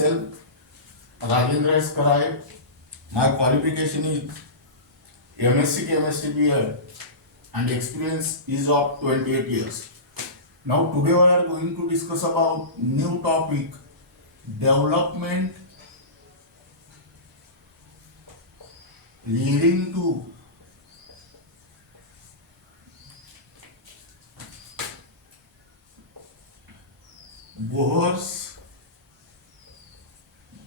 myself, Rajendra S. Karai. My qualification is MSc Chemistry BA and experience is of 28 years. Now today we are going to discuss about new topic, development leading to Bohr's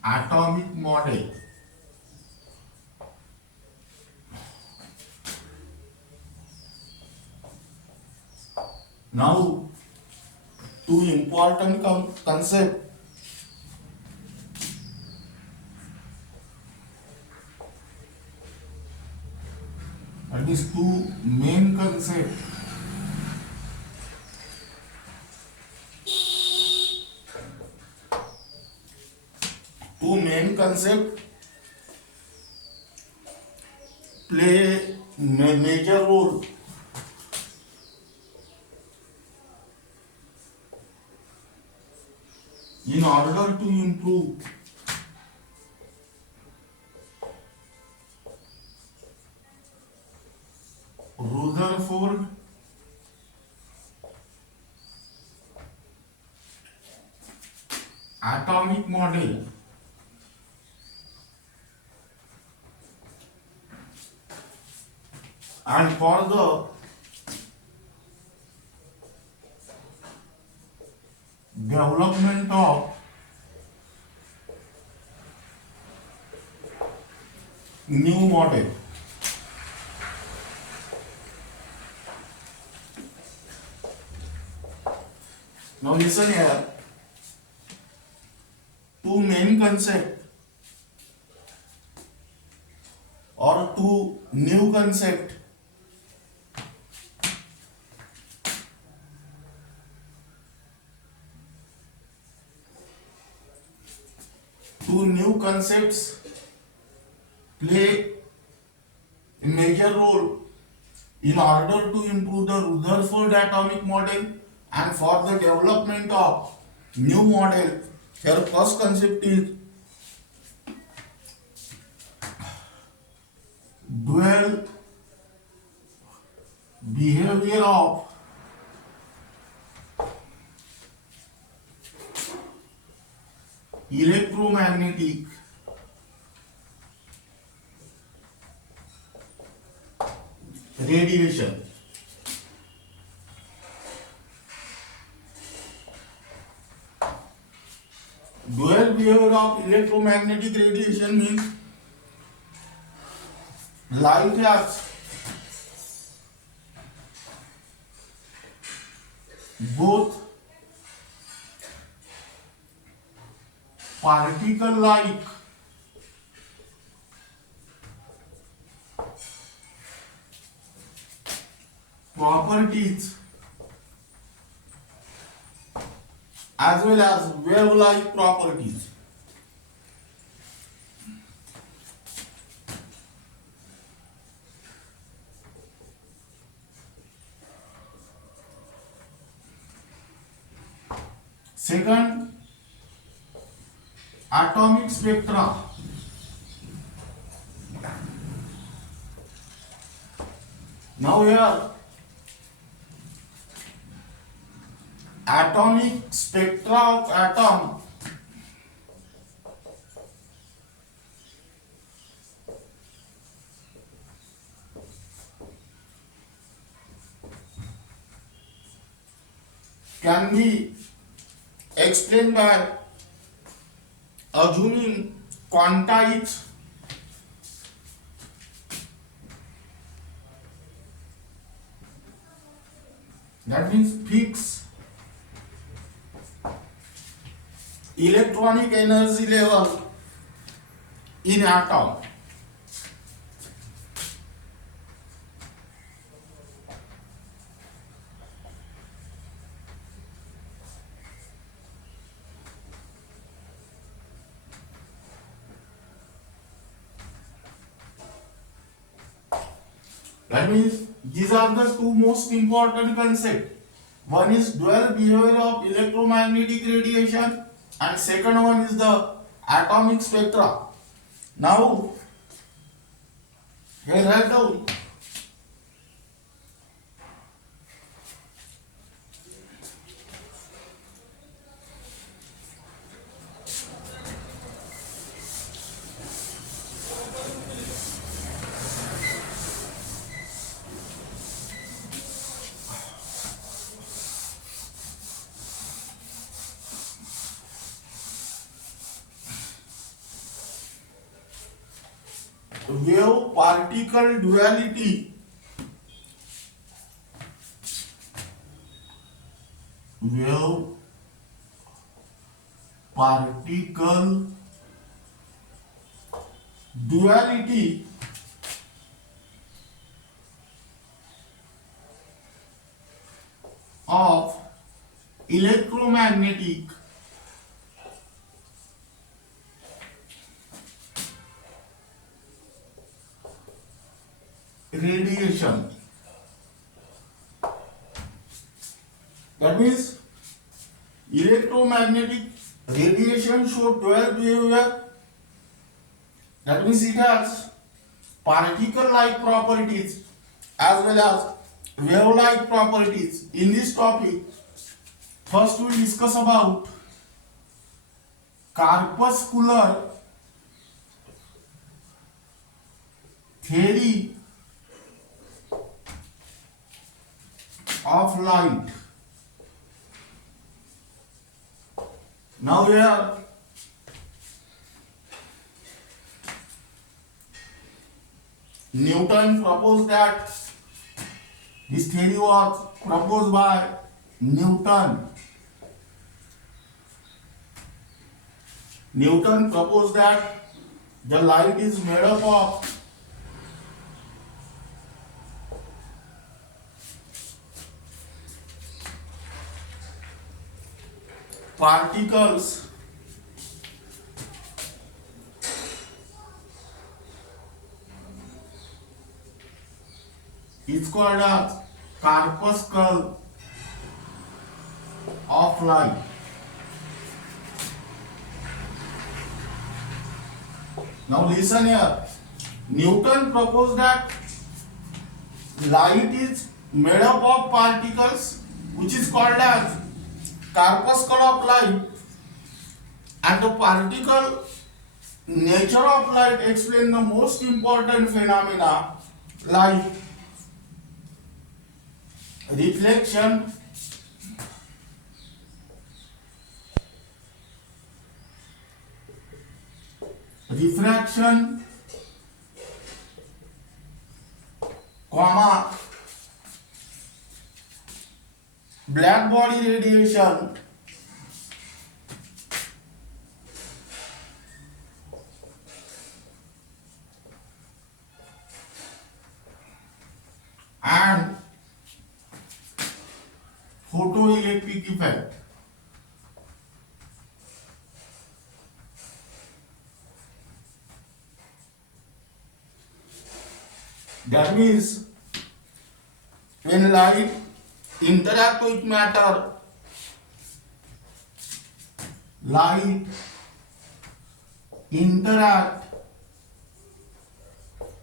atomic model. Now, two important concepts. That is two main concepts. Two main concepts play major role in order to improve Rutherford atomic model. And for the development of new model. Now listen here, two main concepts or two new concepts play a major role in order to improve the Rutherford atomic model and for the development of new model. Here first concept is dual behavior of electromagnetic radiation. Dual behavior of electromagnetic radiation means light has both particle-like properties as well as wave-like properties. Second, atomic spectra. Now here, atomic spectra of atom can be explained by assuming quantized that means fixed electronic energy level in atom. That means these are the two most important concepts. One is dual behavior of electromagnetic radiation and second one is the atomic spectra. Now, here write down. Wave particle duality. Wave particle duality of electromagnetic radiation. That means electromagnetic radiation show dual behavior. That means it has particle-like properties as well as wave-like properties. In this topic, first we will discuss about corpuscular theory of light. Now here Newton proposed that this theory was proposed by Newton. Newton proposed that the light is made up of particles is called as corpuscle of light. Now listen here. Newton proposed that light is made up of particles which is called as corpuscle of light, and the particle nature of light explain the most important phenomena like reflection, refraction, comma, black body radiation, and photoelectric effect. That means when light interact with matter, light interact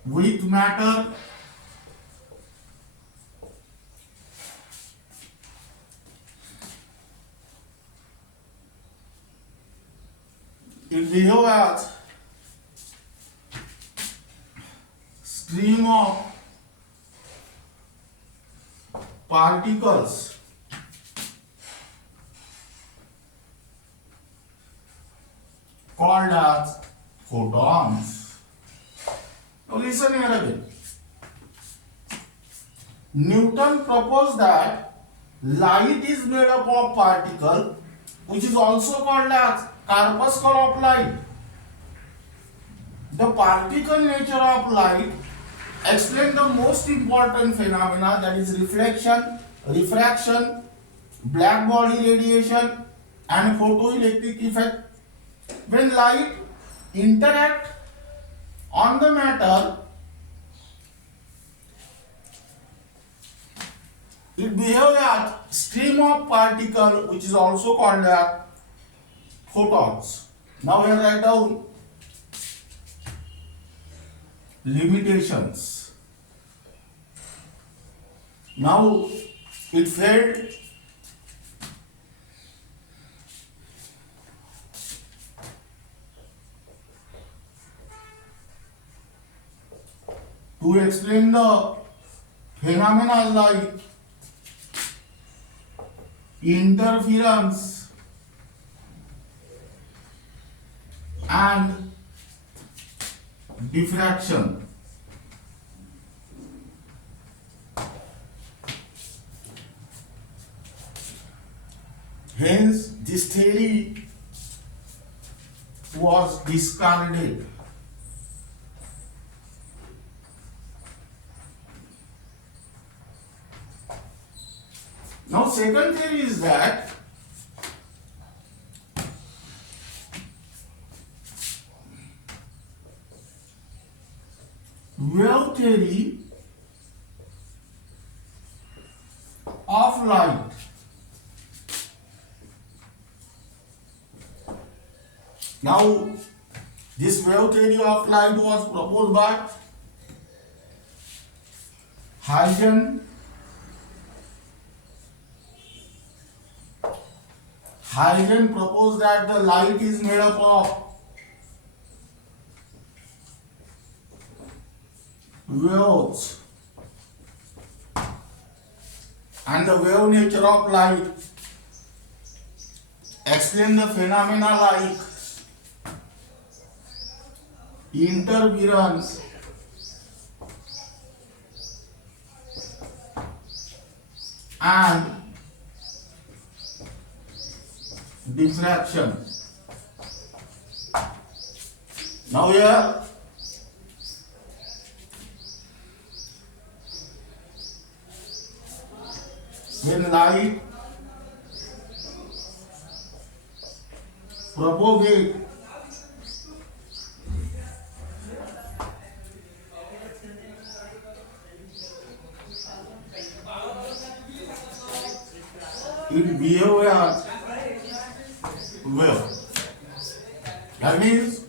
with matter, it behaves as stream of particles called as photons. Now listen here again. Newton proposed that light is made up of particle which is also called as corpuscle of light. The particle nature of light explain the most important phenomena, that is reflection, refraction, black body radiation and photoelectric effect. When light interact on the matter, it behaves as stream of particle which is also called as photons. Now here write down limitations. Now it failed to explain the phenomena like interference and diffraction. Hence, this theory was discarded. Now, second theory is that wave theory of light. Now, this wave theory of light was proposed by Huygens. Huygens proposed that the light is made up of waves, and the wave nature of light explain the phenomena like interference and diffraction. Now here when light propagate it behave as wave. That means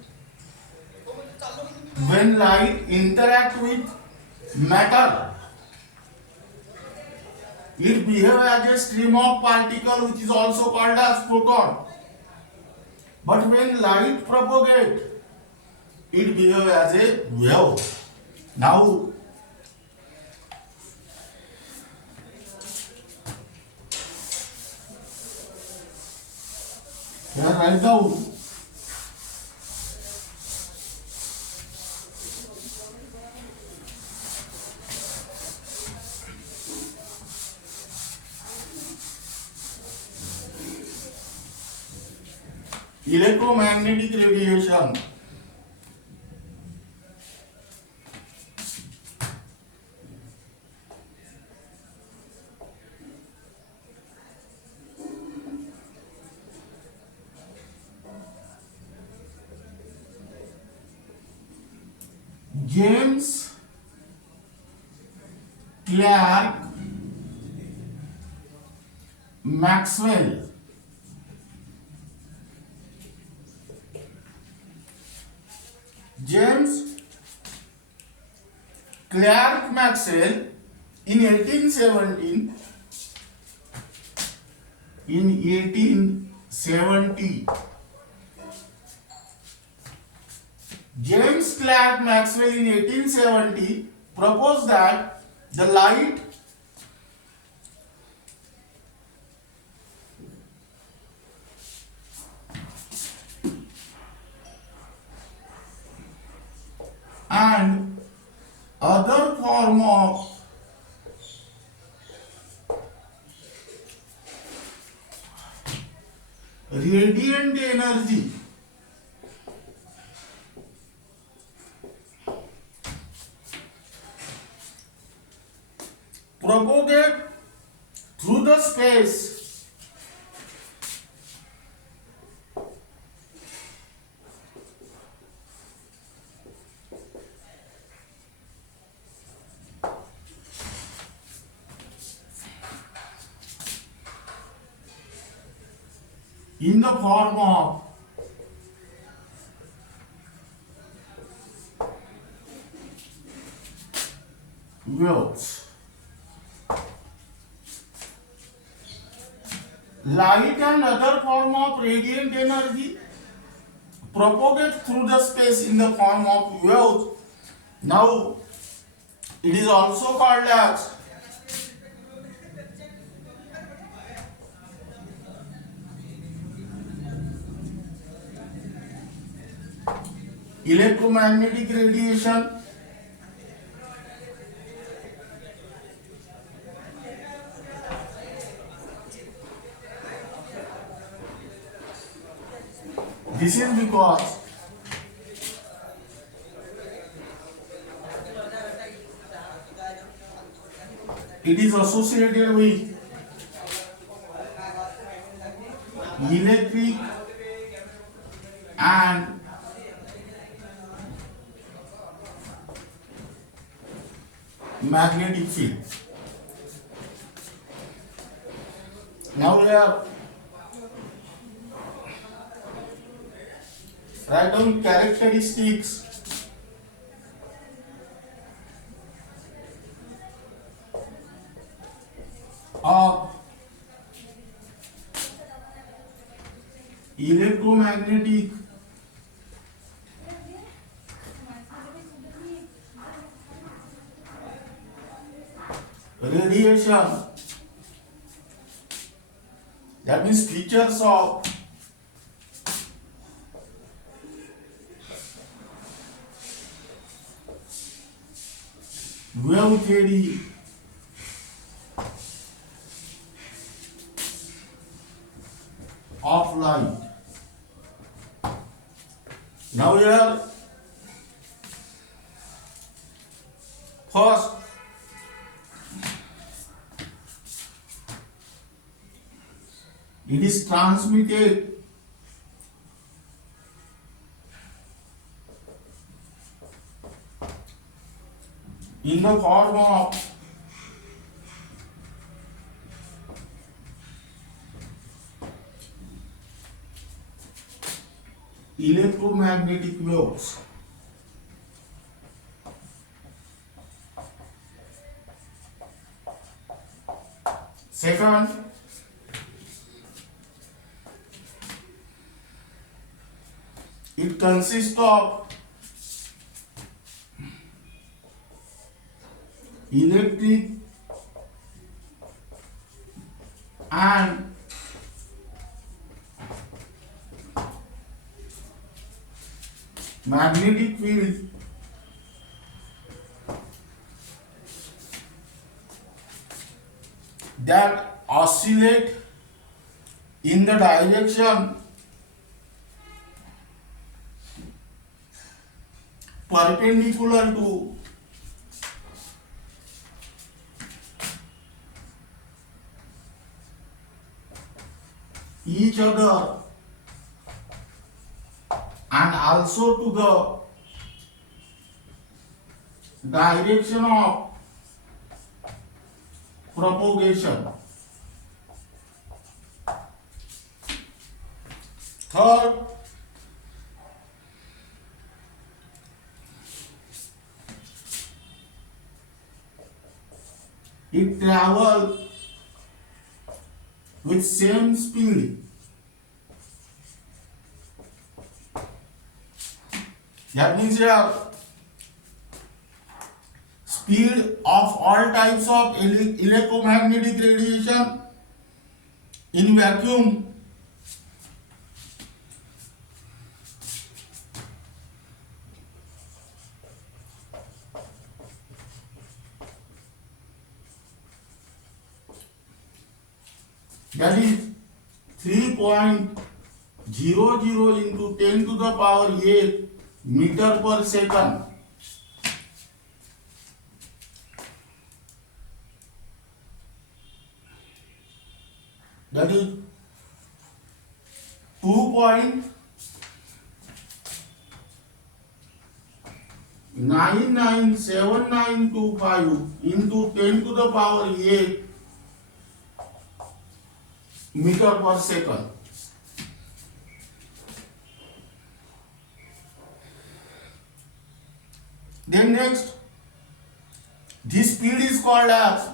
when light interact with matter, it behave as a stream of particle, which is also called as photon. But when light propagate, it behave as a wave. Now here write down electromagnetic radiation. James Clerk Maxwell James Clerk Maxwell in 1870 James Clerk Maxwell in 1870 proposed that the light and other form of radiant energy propagate through the space in the form of waves. Light and other form of radiant energy propagate through the space in the form of waves. Now, it is also called as electromagnetic radiation. This is because it is associated with electric and magnetic field. Now we are write down characteristics of electromagnetic radiation. That means features of wave theory of light. Now here, first it is transmitted in the form of electromagnetic waves. Second, it consists of electric and magnetic field that oscillate in the direction perpendicular to each other and also to the direction of propagation. Third, it travels with same speed. That means here speed of all types of electromagnetic radiation in vacuum that is 3.00 into 10 to the power 8 meter per second. That is 2.997925 into 10 to the power 8 meter per second. Then next, This speed is called as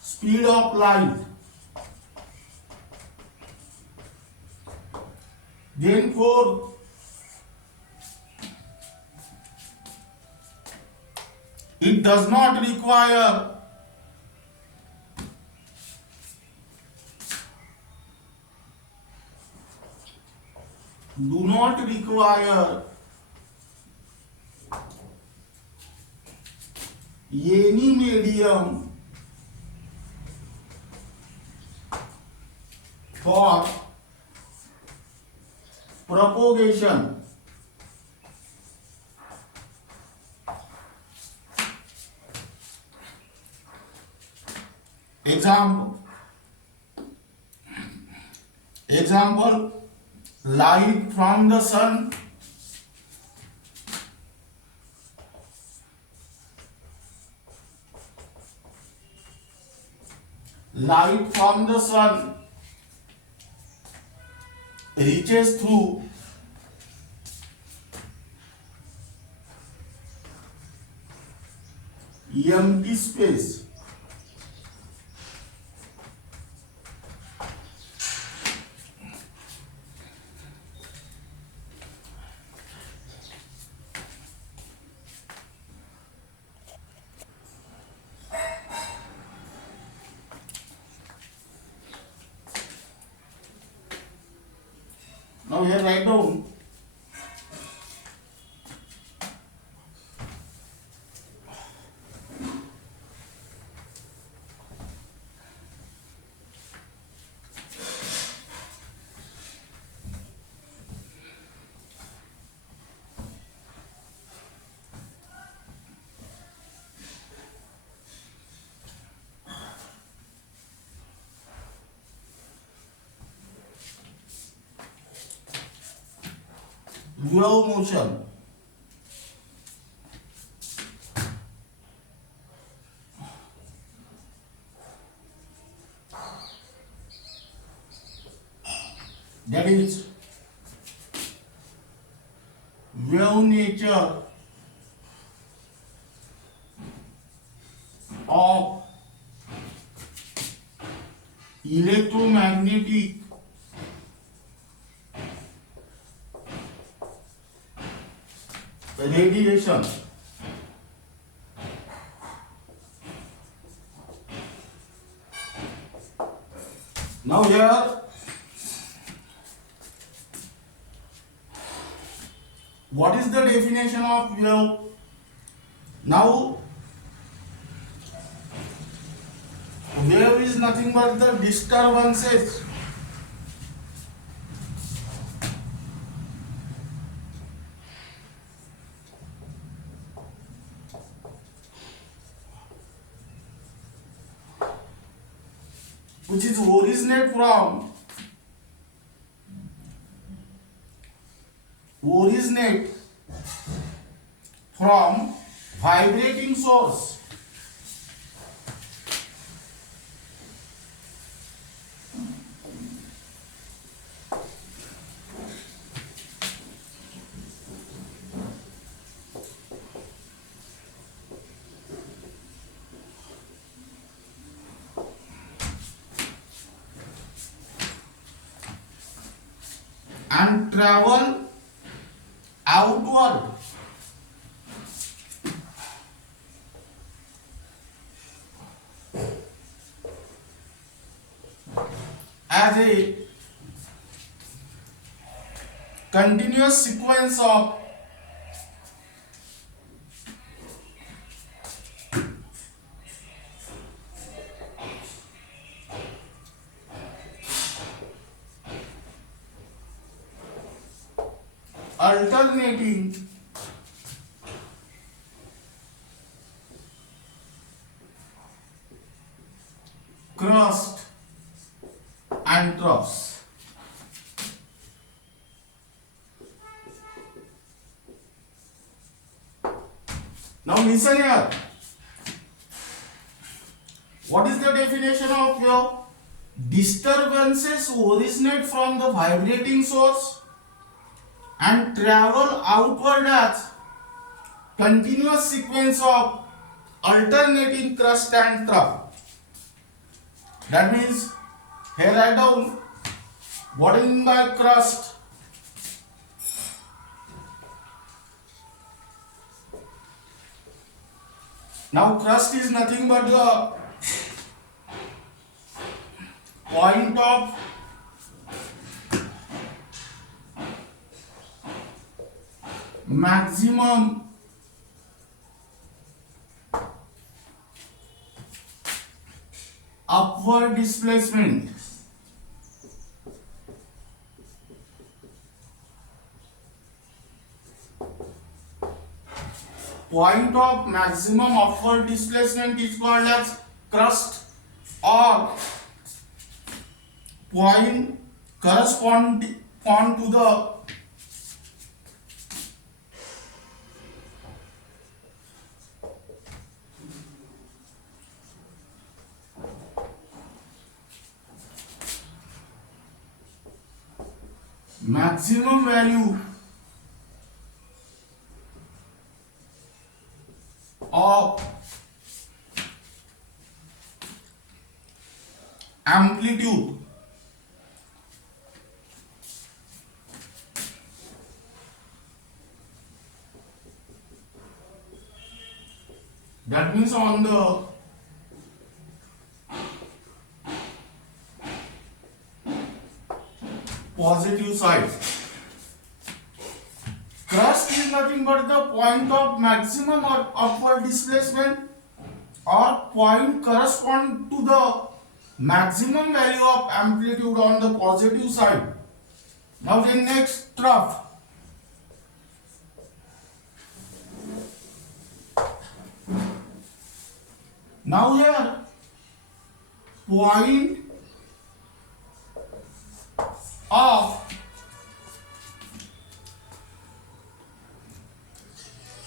speed of light. Then fourth, it does not require any medium for propagation. Example, light from the sun, reaches through empty space. Now here write down wave motion. That is wave nature of electromagnetic radiation. Now here, what is the definition of wave? Now, wave is nothing but the disturbances which is originate from vibrating source. And travel outward as a continuous sequence of alternating crust and troughs. Now listen here. What is the definition of wave? Disturbances originate from the vibrating source and travel outward as continuous sequence of alternating crust and trough. That means here write down what I mean by crust. Now crust is nothing but the point of maximum upward displacement. Point of maximum upward displacement is called as crust, or point correspond to the maximum value of amplitude that means on the positive side. Crust is nothing but the point of maximum or upward displacement, or point correspond to the maximum value of amplitude on the positive side. Now the next, trough. Now here point of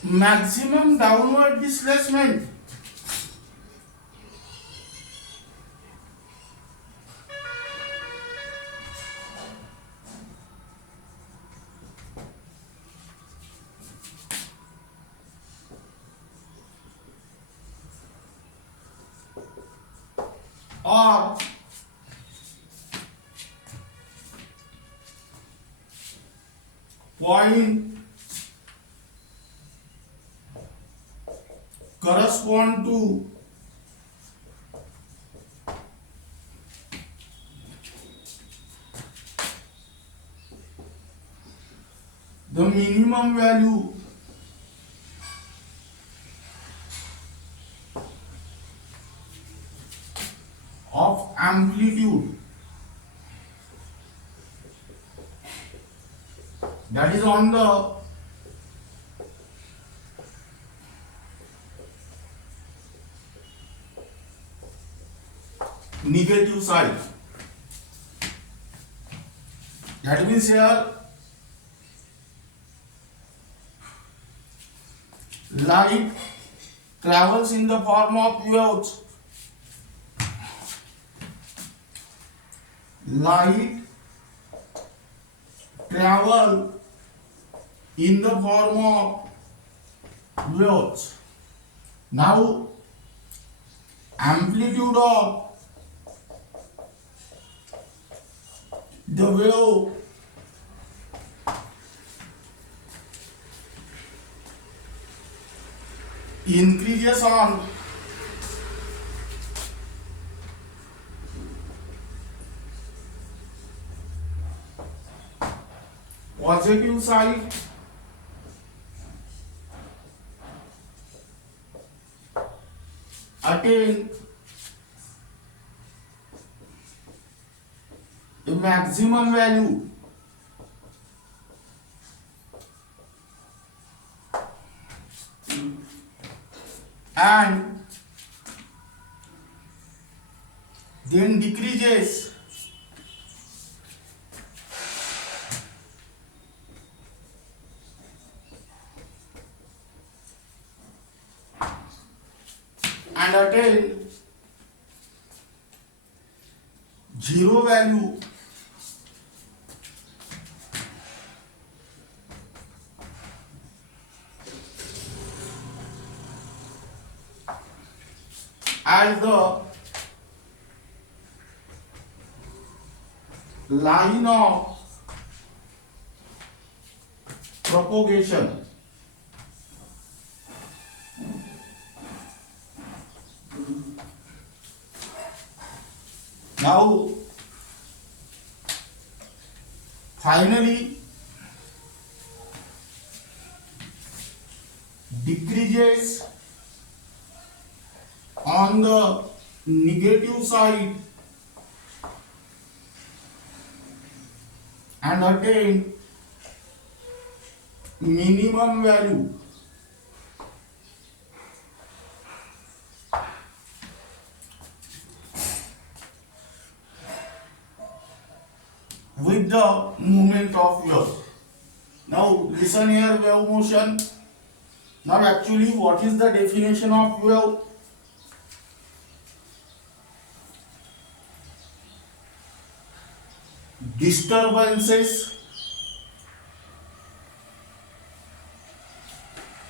maximum downward displacement or point correspond to the minimum value of amplitude, that is on the negative side. That means here light travels in the form of waves. Light travel in the form of waves. Now amplitude of the wave increases on positive side attain a maximum value and then decreases and attain zero value as the line of propagation. Now, finally, decreases on the negative side and attain minimum value with the movement of wave. Now listen here, wave motion. Now actually what is the definition of wave? Disturbances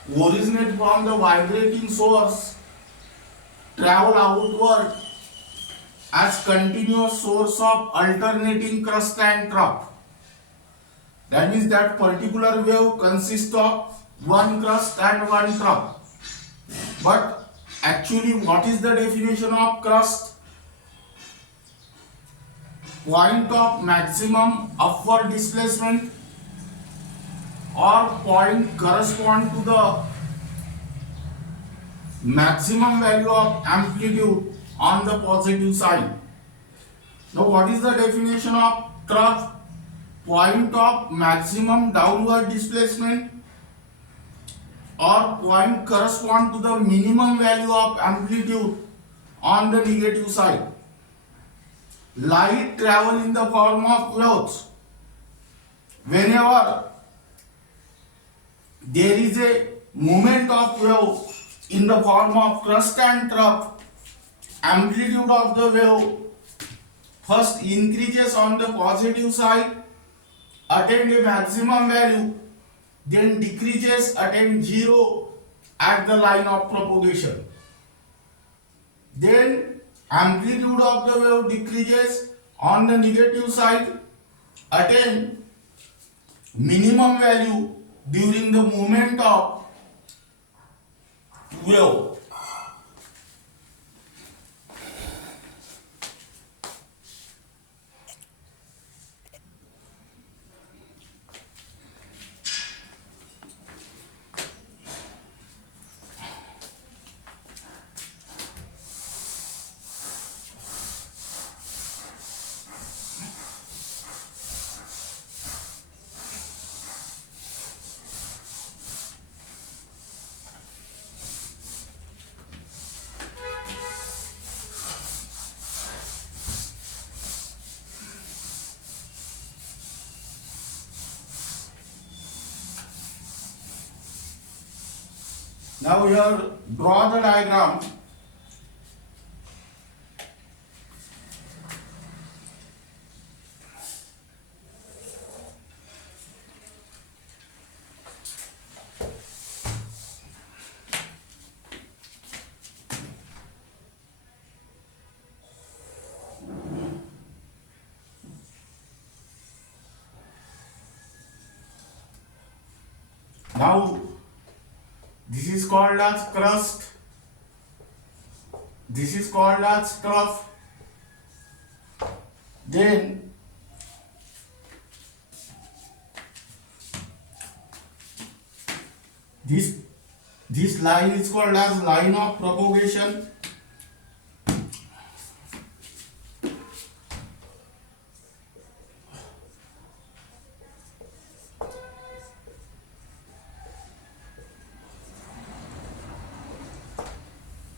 originate from the vibrating source, travel outward as continuous source of alternating crust and trough. That means that particular wave consists of one crust and one trough. But actually what is the definition of crust? Point of maximum upward displacement or point correspond to the maximum value of amplitude on the positive side. Now what is the definition of trough? Point of maximum downward displacement or point correspond to the minimum value of amplitude on the negative side. Light travel in the form of waves. Whenever there is a movement of wave in the form of crust and trough, amplitude of the wave first increases on the positive side, attain a maximum value, then decreases, attain zero at the line of propagation. Then amplitude of the wave decreases on the negative side, attain minimum value during the movement of wave. Now here draw the diagram. Now this is called as crust, this is called as trough. Then this line is called as line of propagation.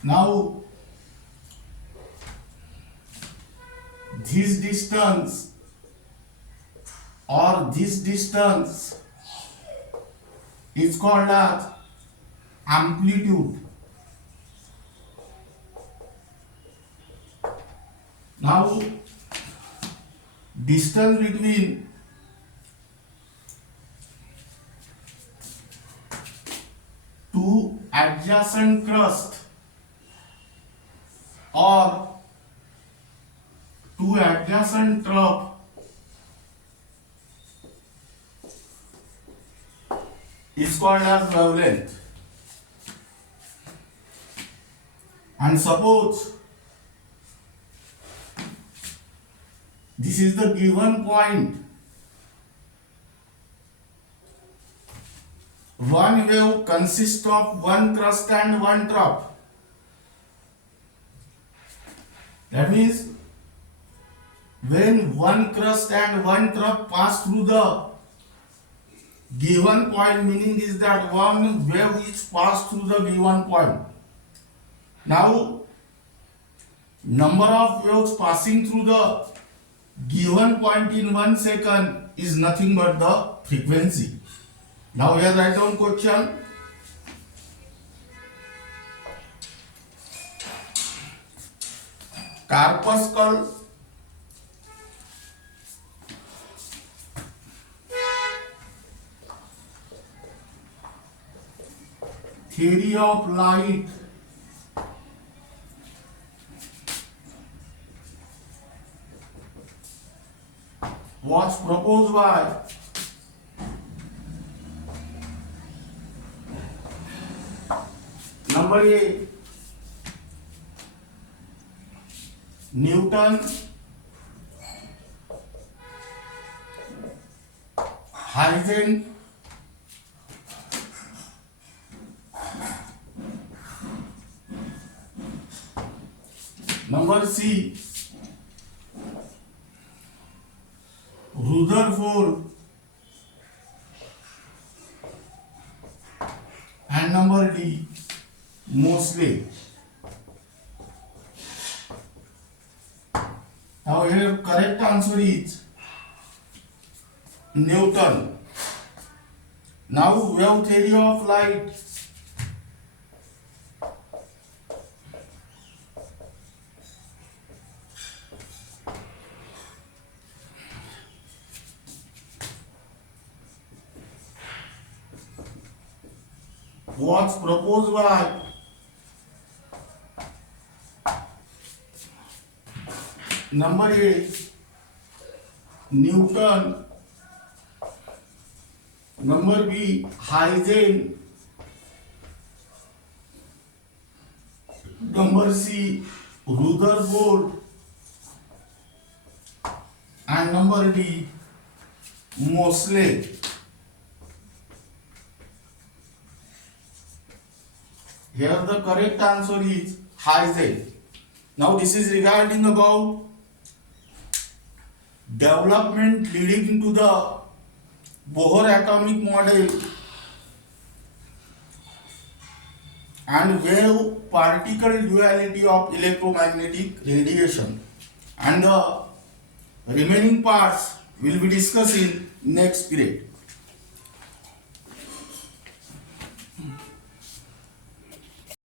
Now this distance or this distance is called as amplitude. Now distance between two adjacent crusts or two adjacent trough is called as wavelength. And suppose this is the given point. One wave consists of one crust and one trough. That means when one crust and one trough pass through the given point, meaning is that one wave is passed through the given point. Now, number of waves passing through the given point in 1 second is nothing but the frequency. Now here write down question. Corpuscle theory of light was proposed by number A, Newton, Huygens, number C, Rutherford, and number D, Mosley. Now here correct answer is Newton. Now wave theory of light. Was proposed by number A, Newton, number B, Huygens, number C, Rutherford, and number D, Mosley. Here the correct answer is Huygens. Now this is regarding about development leading into the Bohr atomic model and wave particle duality of electromagnetic radiation, and the remaining parts will be discussed in next period.